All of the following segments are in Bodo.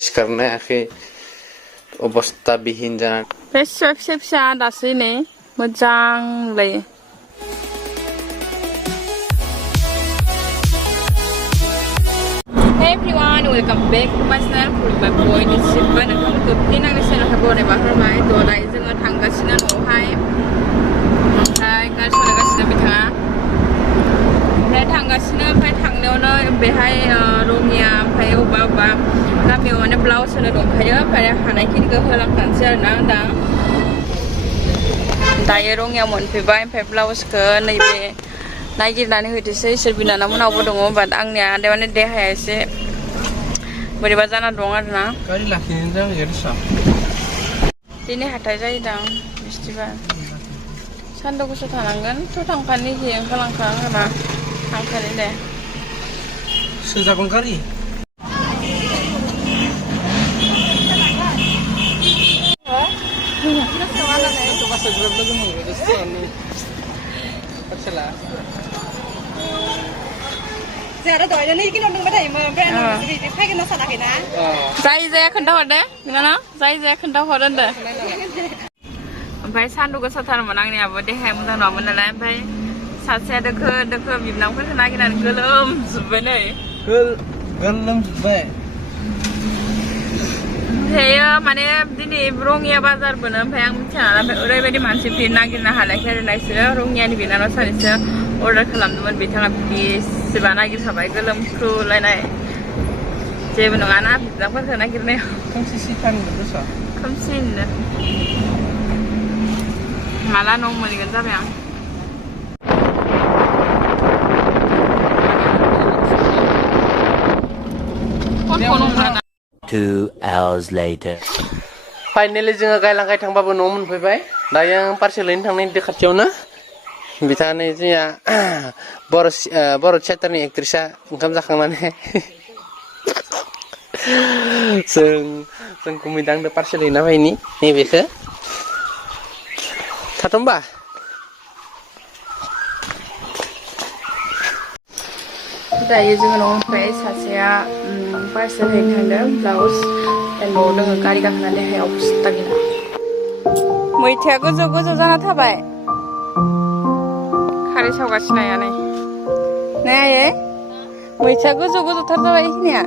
सिखारनो हायाखै अबस्था बिहीन जाना बे फिसा फिसा दासो नै मोजांलै Hey everyone, welcome back to my channel. खुलुमबाय बयनिसिमबो नोंथांमोनखौ फिन आंनि चेनेलखौ बरायना होबाय दायो जोङो थांगासिनो न'आवहाय ओमफ्राय गारि सालायगासिनो बिथाङा ओमफ्राय थांगासिनो ओमफ्राय थांनायावनो बेहाय रङिया ओमफ्राय अबेबा गामियाव माने ब्लाउस होनो दंखायो ओमफ्राय हानायखिनिखौ होलांखानोसै आरोना दा दायो रङियाव मोनफैबाय ओमफ्राय ब्लाउसखौ नैबे नागिरनानै होदोसै इसोर बिनानावमोनावबो दङ बाट आंनिया माने देहाया एसे बोरैबा जाना दं आरोना दिनै हाथाय जायोदां बिस्थिबार सानदुं गोसा थानांगोन थ' थांखानि जे ओंखारलांखा होना थांखानि दे सोजागोन गारि जाय जाया खोन्थाहर दे बिनानाव जाय जाया खोन्थाहर होनदो ओमफ्राय सानदुं गोसाथारमोन आंनियाबो देहाया मोजां नङामोन नालाय ओमफ्राय सासेया दोखो दोखो बिबनांफोरखौ नागिरनानै गोलोमजोब्बाय नै गोलोमजोब्बाय ओमफ्रायो माने दिनै रङिया बाजारबोनो ओमफ्राय आं मिथिया नालाय ओमफ्राय ओरैबायदि मानसि फिर नागिरनो हालायाखै आरो बिसोरो रङियानि बिनानाव सानैसो अर्डार खालामदोंमोन बिथाङा बेसेबा नागिरखाबाय गोलोमख्रुलायनाय जेबो नङाना बिबनांफोरखौ नागिरनायाव खोमसिनो माला न' मोनगोन जाबाय आं 2 hours later. फाइनेलि जोङो गायलांगाय थांबाबो न' मोनफैबाय दायो आं पार्सेलैनो थांनाय खाथियावनो बिथाङा जोंहा बर' थियेटारनि एक्ट्रिसा ओंखाम जाखांनानै जोंखौ मैदांदो पार्सेल हैना फैनि नैबेखौ थाथ'मबा दायो जोङो न'निफ्राय सासेया पार्सेल हैनो थांदों ब्लाउस न'आव दोङो गारि गाखोना देहाया अबस्था गैला मैथाया गोजौ गोजौ जाना थाबाय खारै सावगासिनो आइयानै नै आयै मैथाया गोजौ गोजौथार जाबाय इखिनिया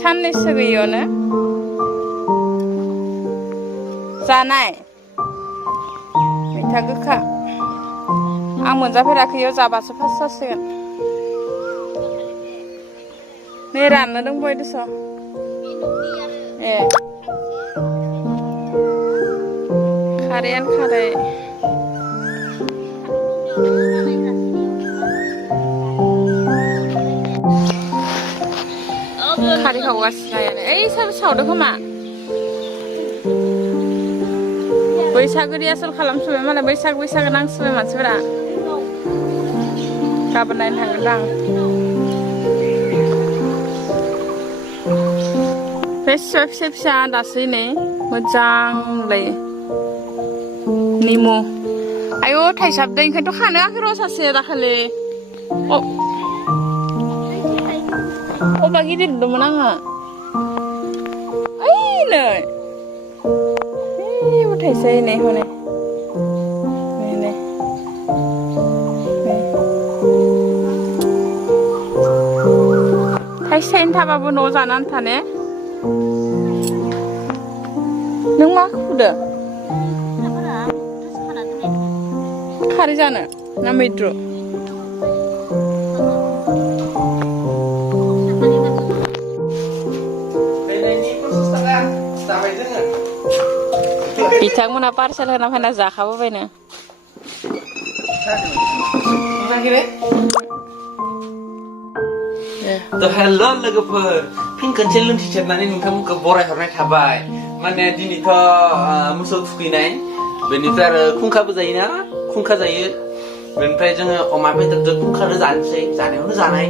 साननैसो गैयियावनो जानाय मैथा गोखा आं मोनजाफेराखै इयाव जाबासो फार्स्ट जासिगोन नै राननो दंबाय दस ए खारैआनो खारै खारै खावगासिनो ओइ सोर सावदों खोमा बैसागो रिहार्सेल खालामसोबाय मालाय बैसागो नांसोबाय मानसिफोरा गाबोन नायनो थांगोन आं बे फिसा फिसा दासो नै मोजांलै निमु आयौ थाइसाबदों ओंखायनोथ' खानो आखै र' सासे दाखालि अबा गिदिर नुदोंमोन आङो ओइ नै थाइसे नै हनै थाइसेनो थाबाबो न' जानो आन्था ने नों मा खुदो खारै जानो ना मैद्रु बिथांमोना पार्सेल होना फैना जाखाबोबायनो हेल' लोगोफोर फिन खनसे लोंथिसेरनानै नोंथांमोनखौ बरायहरनाय थाबाय माने दिनैथ' मोसौ थुखैनाय बेनिफ्राय आरो खुंखाबो जायोना खुंखा जायो बेनिफ्राय जोङो अमा बेदरजों खुंखानो जानोसै जानायावनो जानाय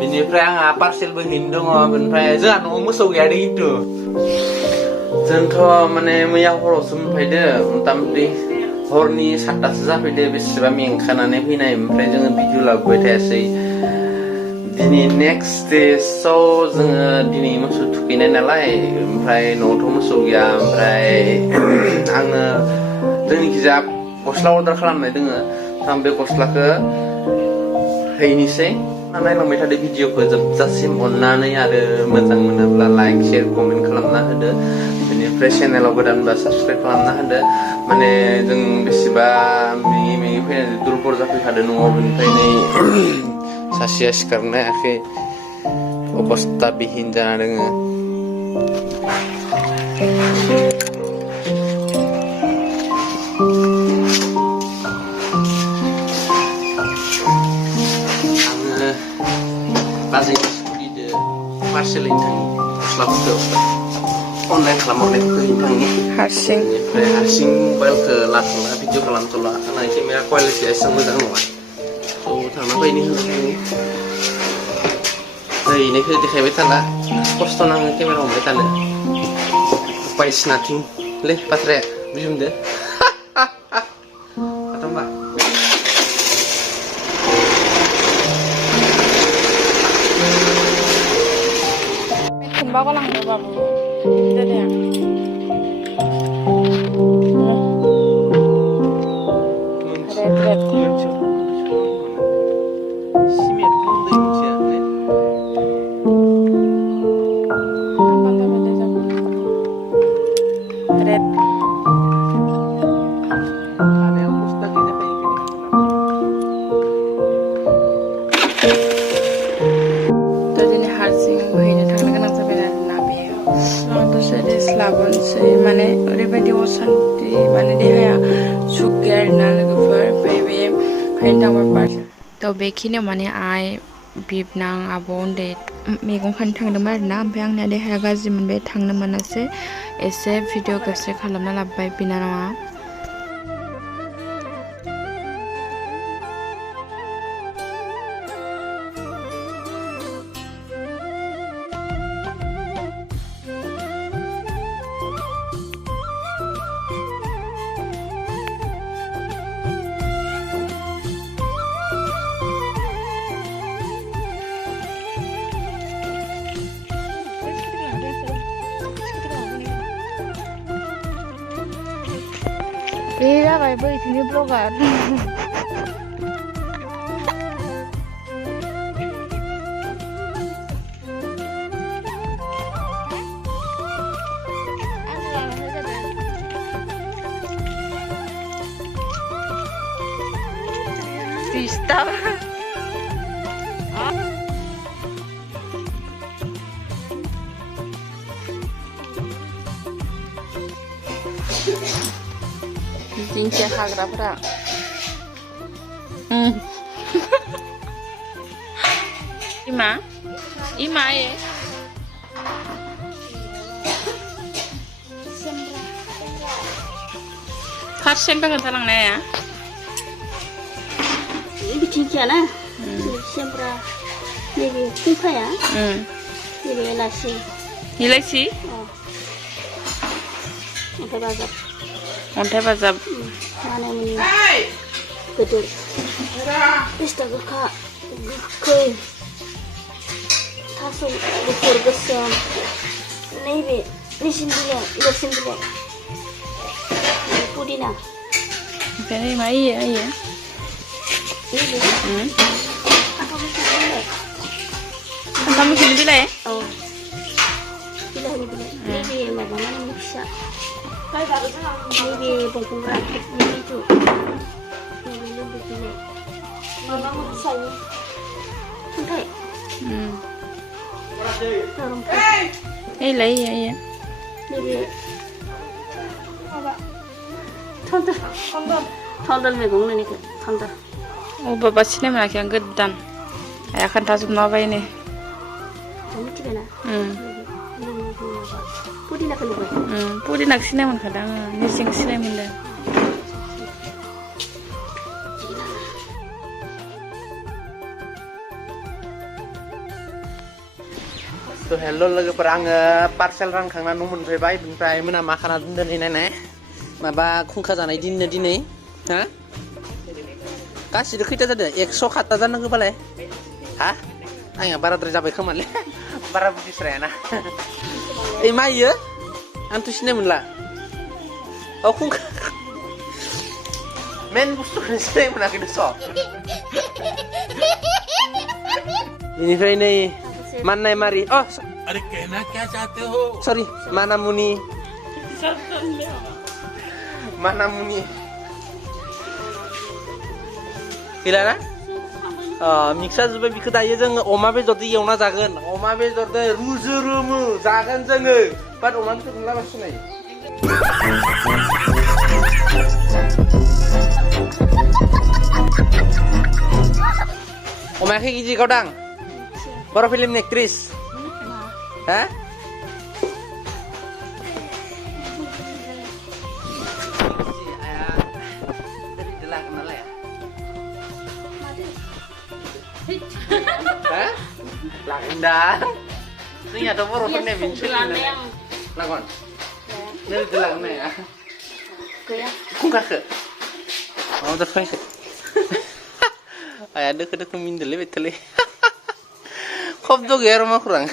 बेनिफ्राय आंहा पार्सेलबो हैनो दङ बेनिफ्राय जोंहा न'आव मोसौ गैया दे खिन्थु जोंथ' माने मैया हरावसो मोनफैदो मथा मथि हरनि 7टासो जाफैदो बेसेबा मेंखानानै फैनाय ओमफ्राय जोङो भिडिअ लाबोबाय थायासै दिनै नेक्स्ट डे जोङो दिनै मोसौ थुखैनाय नालाय ओमफ्राय न'आवथ' मोसौ गैया ओमफ्राय आङो जोंनि गिजा गस्ला अर्डार खालामनाय दोङो आं बे गस्लाखौ हैनोसै नायलांबाय थादो भिडिअखौ जोबजासिम अननानै आरो मोजां मोनोब्ला लाइक शेयार कमेन्ट खालामना होदो बेनिफ्राय चेनेलाव गोदानबा साबसक्राइब खालामना होदो माने जों बेसेबा मेङै फैनानै दुरबल जाफैखादो न'आव बेनिफ्राय नै सासेया सिखारनो हायाखै अबस्था बिहीन जाना दोङो बाजैनि स्कुटिजों पार्सेलैनो थाङो गस्लाफोरखौ अनलाइन खालामहरनायफोरखौ हैनो थाङो हारसिं ओमफ्राय हारसिं मबाइलखौ लाथ'ला भिडिअ खालामथ'ला आंना केमेरा क्वालिटिया एसेबां मोजां नङा थांना फैनो होननानै हैनायखौ देखायबाय थाला खस्थ' नाङो केमेरा हमबाय थानो बायदिसिनाथिंलै बाथ्राया बुजिमोनदो होमबा Bago lang ba bago? Dali ah. Red. Red. लाबोनोसै माने ओरैबायदि असान्ति माने देहाया सुख गैया आरोना लोगोफोर ओमफ्राय बे फैनो थांबा पार्सेल थ' बेखिनियाव माने आइ बिबनां आब' उन्दै मैगं खानो थांदोंमोन आरोना ओमफ्राय आंनिया देहाया गाज्रि मोनबाय थांनो मोनासै एसे भिडिअ खेबसे खालामना लाबोबाय बिनानावा बे जाबाय बैथिंनि ब्लगार Stop. दिंखिया हाग्राफोरा इमा ए फारसेनिफ्राय खोन्थालांनाया दिंखियाना सेमब्रा नैबे खुंखाया नैबे एलासि इलाइसि अन्थाइ बाजाब मानामुनि गोदोर पिस्ता गोखा गोखै थास' गुफुर गोसोम नैबे मेसिन बिलाइ गोसोम बिलाइ पुदिना ओमफ्राय मा इयो Kamu bilang ya? Oh, bilang. Ini mama mana bisa? Ini bongkong rakit ini tuh. Ini begini. Mama mau saya. Oke. Lah iya. Ini. Apa? Tonton megong nih tonton. Oh, bapak sini mana yang gedan? Ayah kan tasuk nawa ini. Kamu tidak nak? Pudi nak keluar. Pudi nak sini mana kadang, nising sini mana. So hello logoफोर आङो पार्सेल रानखांनानै न' मोनफैबाय बेनिफ्राय मोना मा खाना दोनदों नायनाय माबा खुंखा जानाय दिनै हा गासिबो खैथा जादों 100 खाता जानांगौ बालाय हा आंहा बाराद्राय जाबाय खोमालै बारा बुजिस्रायाना ओइ मा इयो आंथ' सिनाय मोनला औ खुंखा मेन बुस्थुखौनो सिनाय मोनाखै स' बेनिफ्राय नै माननाय मारि अ अरे कहना क्या चाहते हो सरि मानामुनि मानामुनि गैला ना मिक्स जाजोब्बाय बेखौ दायो जोङो अमा बेदरजों एवना जागोन अमा बेदरजों रुजु रुमु जागोन जोङो बाट अमा बेदरखौ लाबा सिनायो अमाया खै केजि गावदां बर' फिल्मनि एक्ट्रिस हा Lakendang. Ini ada borofannya bincang. Lakon. Ini dilakne ya. Kaya. Kungkah ke. Oh, terfai ke. Ayah dek mindel betul. Kop tuh gaya rumah kurang.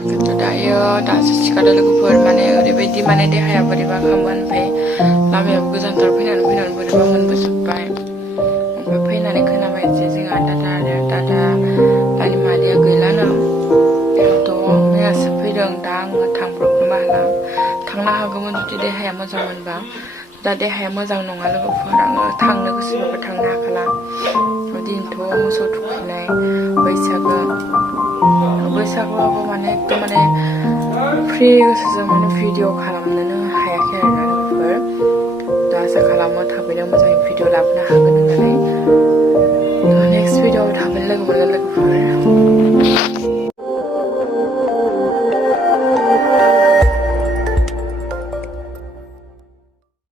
Gitu dah yo, dah sesuatu logofor mana orebedi mana deh hayat beriba kamuan pe, lama ya bukan terpinan beriba mun bersupai. फैनानै खोनाबाय जे जोंहा दादा लालिमालिया गैलानो थ' मैयासो फैदों दा आङो थांब्रबनो हाला थांनो हागौमोन जुदि देहाया मोजां मोनबा दा देहाया मोजां नङा लोगोफोर आङो थांनो गोसोबाबो थांनो हाखाला दिनैथ' मोसौ थुखैनाय बैसागुआबो माने एकदम माने फ्रि गोसोजों माने भिडिअ खालामनोनो हायाखै आरोना लोगोफोर दा आसा खालामो थाबैनो मोजाङै भिडिअ लाबोनो हागोन होननानै नेक्स्ट भिडिअआव थाबैनो लोगो मोनगोन लोगोफोर